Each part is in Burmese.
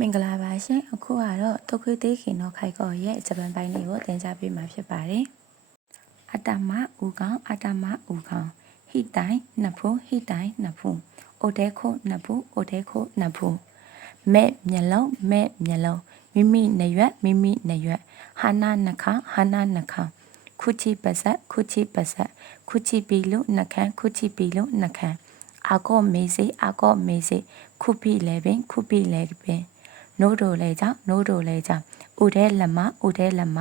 မင်္ဂလာပါရှင်အခုကတော့တုတ်ခွေးသေးခင်တော့ခိုက်ကောရဲ့ဂျပန်ပိုင်းလေးကိုသင်ကြားပေးမှာဖြစ်ပါတယ်အတ္တမဥကောင်အတ္တမဥကောင်ဟိတိုင်နှစ်ဖူးဟိတိုင်နှစ်ဖူးအိုတဲခိုနှစ်ဖူးအိုတဲခိုနှစ်ဖူးမဲ့မျက်လုံးမဲ့မျက်လုံးမိမိနရွက်မိမိနရွက်ဟာနာနှခါဟာနာနှခါခုချီပစက်ခုချီပစက်ခုချီပီလို့နှခမ်းခုချီပီလို့နှခမ်းအာကောမေစီအာကောမေစီခုပိလေပင်ခုပိလေပင် နိုးတိုလေကြောင့်နိုးတိုလေကြောင့်ဥဒဲလမဥဒဲလမ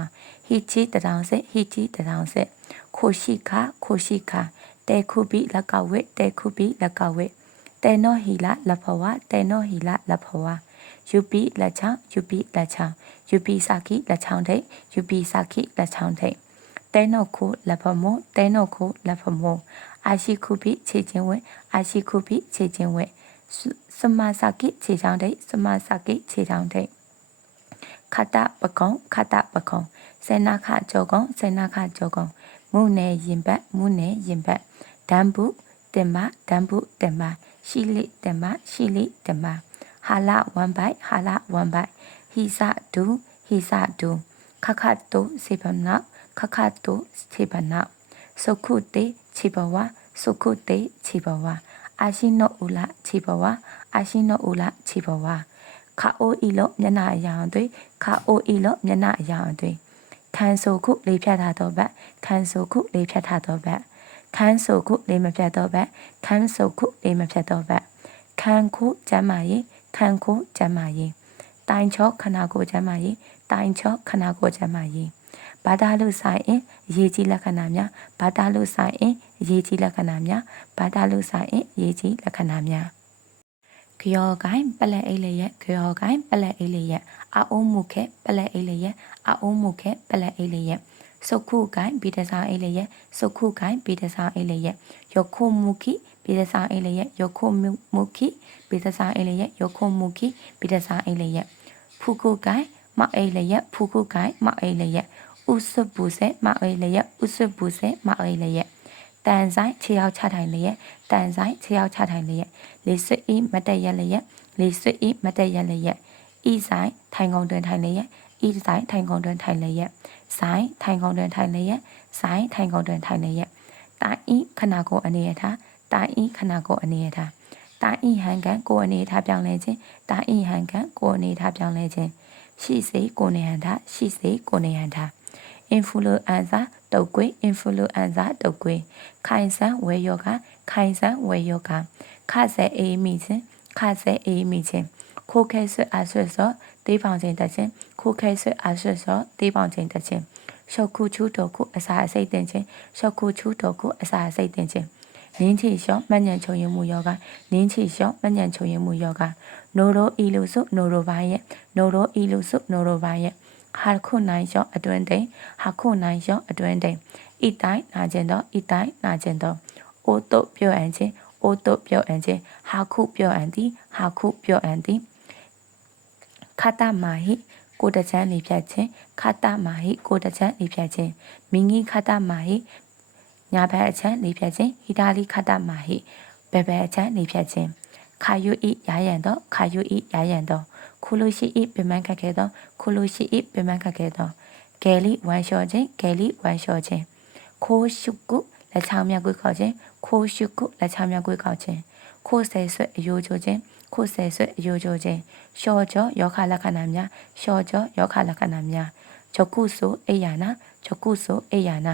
ဟိချီတထောင်စစ်ဟိချီတထောင်စစ်ခိုရှိခခိုရှိခတဲခုပိလကဝိတဲခုပိလကဝိတဲနောဟီလလဖဝတဲနောဟီလလဖဝယူပိလက်ချောင်းယူပိလက်ချောင်းယူပိစာခိလက်ချောင်းထိတ်ယူပိစာခိလက်ချောင်းထိတ်တဲနောခုလက်ဖမောတဲနောခုလက်ဖမောအာရှိခုပိခြေချင်းဝဲအာရှိခုပိခြေချင်းဝဲ စမစာကိခြေချောင်းထိတ်စမစာကိခြေချောင်းထိတ်ခတပကုံခတပကုံစေနာခကြောကုံစေနာခကြောကုံမုနယ်ရင်ဘတ်မုနယ်ရင်ဘတ်ဒံပုတင်မဒံပုတင်မရှိလိတင်မရှိလိတင်မဟာလဝမ်ဘိုက်ဟာလဝမ်ဘိုက်ဟိစဒူဟိစဒူခခတုစေပနာခခတုစေပနာစုခုတေခြေဘဝစုခုတေခြေဘဝ အာရှိနောဥလခြေဘဝအာရှိနောဥလခြေဘဝခအိုဤလို့မျက်နှာအရာတွေခအိုဤလို့မျက်နှာအရာတွေခန်းဆိုခုလေးဖြတ်ထားတော့ဘက်ခန်းဆိုခုလေးဖြတ်ထားတော့ဘက်ခန်းဆိုခုလေးမဖြတ်တော့ဘက်ခန်းဆိုခုလေးမဖြတ်တော့ဘက်ခန်းခုကျမ်းမာရေးခန်းခုကျမ်းမာရေးတိုင်ချောခနာကိုကျမ်းမာရေးတိုင်ချောခနာကိုကျမ်းမာရေး ဘာသာလို့ဆိုင်ရင်အရေးကြီးလက္ခဏာများဘာသာလို့ဆိုင်ရင်အရေးကြီးလက္ခဏာများဘာသာလို့ဆိုင်ရင်အရေးကြီးလက္ခဏာများကြောကိုင်းပလက်အိလေရဲ့ကြောကိုင်းပလက်အိလေရဲ့အအုံးမှုခဲပလက်အိလေရဲ့အအုံးမှုခဲပလက်အိလေရဲ့စုခုကိုင်းဘီတစားအိလေရဲ့စုခုကိုင်းဘီတစားအိလေရဲ့ယခုမူခိဘီတစားအိလေရဲ့ယခုမူခိဘီတစားအိလေရဲ့ယခုမူခိဘီတစားအိလေရဲ့ဖုခုကိုင်းမအိလေရဲ့ဖုခုကိုင်းမအိလေရဲ့ ဥစဘူစေမအိလေရဲ့ဥစဘူစေမအိလေရဲ့တန်ဆိုင်ခြေရောက်ချထိုင်လျက်တန်ဆိုင်ခြေရောက်ချထိုင်လျက်လေဆွအီမတက်ရက်လျက်လေဆွအီမတက်ရက်လျက်ဤဆိုင်ထိုင်ကုန်တွင်ထိုင်လျက်ဤဆိုင်ထိုင်ကုန်တွင်ထိုင်လျက်ဆိုင်ထိုင်ကုန်တွင်ထိုင်လျက်ဆိုင်ထိုင်ကုန်တွင်ထိုင်လျက်တာဤခနာကိုအနေရထားတာဤခနာကိုအနေရထားတာဤဟန်ကန်ကိုအနေထားပြောင်းလဲခြင်းတာဤဟန်ကန်ကိုအနေထားပြောင်းလဲခြင်းရှိစေကိုနေဟန်ထားရှိစေကိုနေဟန်ထား influenza တုပ်ကွေး influenza တုပ်ကွေးခိုင်ဆန်းဝဲယောဂခိုင်ဆန်းဝဲယောဂခဆဲအေးမိခြင်းခဆဲအေးမိခြင်းခိုးခဲဆွအဆွဆောတေးပေါင်ခြင်းတခြင်းခိုးခဲဆွအဆွဆောတေးပေါင်ခြင်းတခြင်းရှောက်ခုချူတော်ခုအစာအစိတ်တင်ခြင်းရှောက်ခုချူတော်ခုအစာအစိတ်တင်ခြင်းနင်းချီလျှော့မှညံချုံရမှုယောဂနင်းချီလျှော့မှညံချုံရမှုယောဂနိုရိုအီလူစုနိုရိုပိုင်းရဲ့နိုရိုအီလူစုနိုရိုပိုင်းရဲ့ ဟာခုနိုင်ရော့အတွင်းတိန်ဟာခုနိုင်ရော့အတွင်းတိန်ဤတိုင်းနာကျင်တော့ဤတိုင်းနာကျင်တော့အိုတုတ်ပြော့အန်ခြင်းအိုတုတ်ပြော့အန်ခြင်းဟာခုပြော့အန်သည်ဟာခုပြော့အန်သည်ခတမာဟိကိုတချမ်းနေဖြတ်ခြင်းခတမာဟိကိုတချမ်းနေဖြတ်ခြင်းမိငိခတမာဟိညာဘက်အချမ်းနေဖြတ်ခြင်းဟိတာလီခတမာဟိဘယ်ဘက်အချမ်းနေဖြတ်ခြင်းခါယုဤရာယံတော့ခါယုဤရာယံတော့ ခိုလိုရှိဤပင်မခတ်ခဲ့သောခိုလိုရှိဤပင်မခတ်ခဲ့သောဂယ်လီဝမ်လျှော့ခြင်းဂယ်လီဝမ်လျှော့ခြင်းခိုးရှုကုလက်ချောင်းမြကွေးခေါ်ခြင်းခိုးရှုကုလက်ချောင်းမြကွေးခေါ်ခြင်းခိုးဆဲဆွဲအယိုးချိုခြင်းခိုးဆဲဆွဲအယိုးချိုခြင်းရှော့ကြောယောခလက္ခဏာများရှော့ကြောယောခလက္ခဏာများဂျကုဆိုအိယာနာဂျကုဆိုအိယာနာ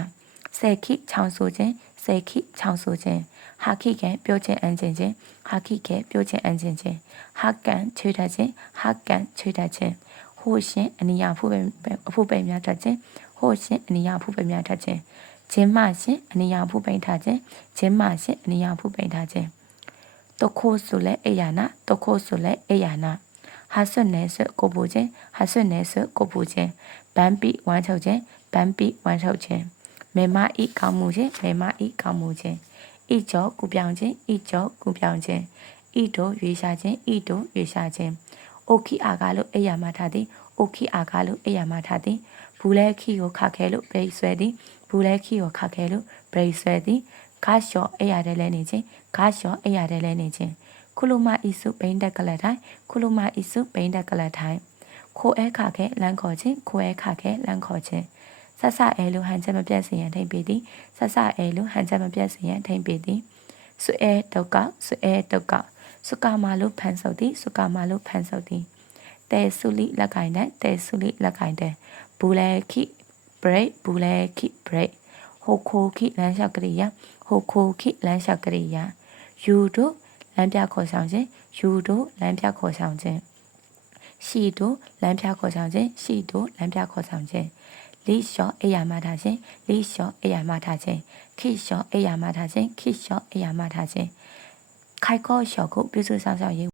စေခိချောင်းဆိုခြင်းစေခိချောင်းဆိုခြင်းဟာခိကံပြောခြင်းအန်ခြင်းခြင်းဟာခိကဲပြောခြင်းအန်ခြင်းခြင်းဟာကန်ချွေတတ်ခြင်းဟာကန်ချွေတတ်ခြင်းဟိုရှင်အနိယဖုပဲအဖုပဲများတတ်ခြင်းဟိုရှင်အနိယဖုပဲများတတ်ခြင်းဂျင်းမရှင်အနိယဖုပိန်ထားခြင်းဂျင်းမရှင်အနိယဖုပိန်ထားခြင်းတခိုးဆိုလဲအေယာနာတခိုးဆိုလဲအေယာနာဟာဆွနဲဆွကိုပူခြင်းဟာဆွနဲဆွကိုပူခြင်းဘန်ပီဝမ်းချုပ်ခြင်းဘန်ပီဝမ်းချုပ်ခြင်း မေမဤကောင်းမှုခြင်းမေမဤကောင်းမှုခြင်းဤကြောကူပြောင်းခြင်းဤကြောကူပြောင်းခြင်းဤတို့ရွေရှာခြင်းဤတို့ရွေရှာခြင်းအိုခိအာကလို့အိယာမထားသည်အိုခိအာကလို့အိယာမထားသည်ဘူးလဲခီကိုခခဲလို့ပိတ်ဆွဲသည်ဘူးလဲခီကိုခခဲလို့ပိတ်ဆွဲသည်ခါလျှော့အိယာတဲ့လဲနေခြင်းခါလျှော့အိယာတဲ့လဲနေခြင်းခုလိုမဤစုဘိန်းတက်ကလထိုင်ခုလိုမဤစုဘိန်းတက်ကလထိုင်ခိုအဲခါခဲလမ်းခေါ်ခြင်းခိုအဲခါခဲလမ်းခေါ်ခြင်း ဆဆအဲလိုဟန်ချက်မပြတ်စေရန်ထိမ့်ပေသည်ဆဆအဲလိုဟန်ချက်မပြတ်စေရန်ထိမ့်ပေသည်ဆွအဲဒုက္ခဆွအဲဒုက္ခစုကာမလိုဖန်ဆုပ်သည်စုကာမလိုဖန်ဆုပ်သည်တဲဆုလိလက်ကင်တဲ့တဲဆုလိလက်ကင်တဲ့ဘူလဲခိ break ဘူလဲခိ break ဟိုခိုခိလမ်းလျှောက်ကရိယာဟိုခိုခိလမ်းလျှောက်ကရိယာယူတို့လမ်းပြခေါ်ဆောင်ခြင်းယူတို့လမ်းပြခေါ်ဆောင်ခြင်းရှိတို့လမ်းပြခေါ်ဆောင်ခြင်းရှိတို့လမ်းပြခေါ်ဆောင်ခြင်း လိလျှော့အေယာမထားခြင်းလိလျှော့အေယာမထားခြင်းခိလျှော့အေယာမထားခြင်းခိလျှော့အေယာမထားခြင်းခိုက်ခေါ်လျှော့ကိုပြုစုဆောင်ဆောင်ရေး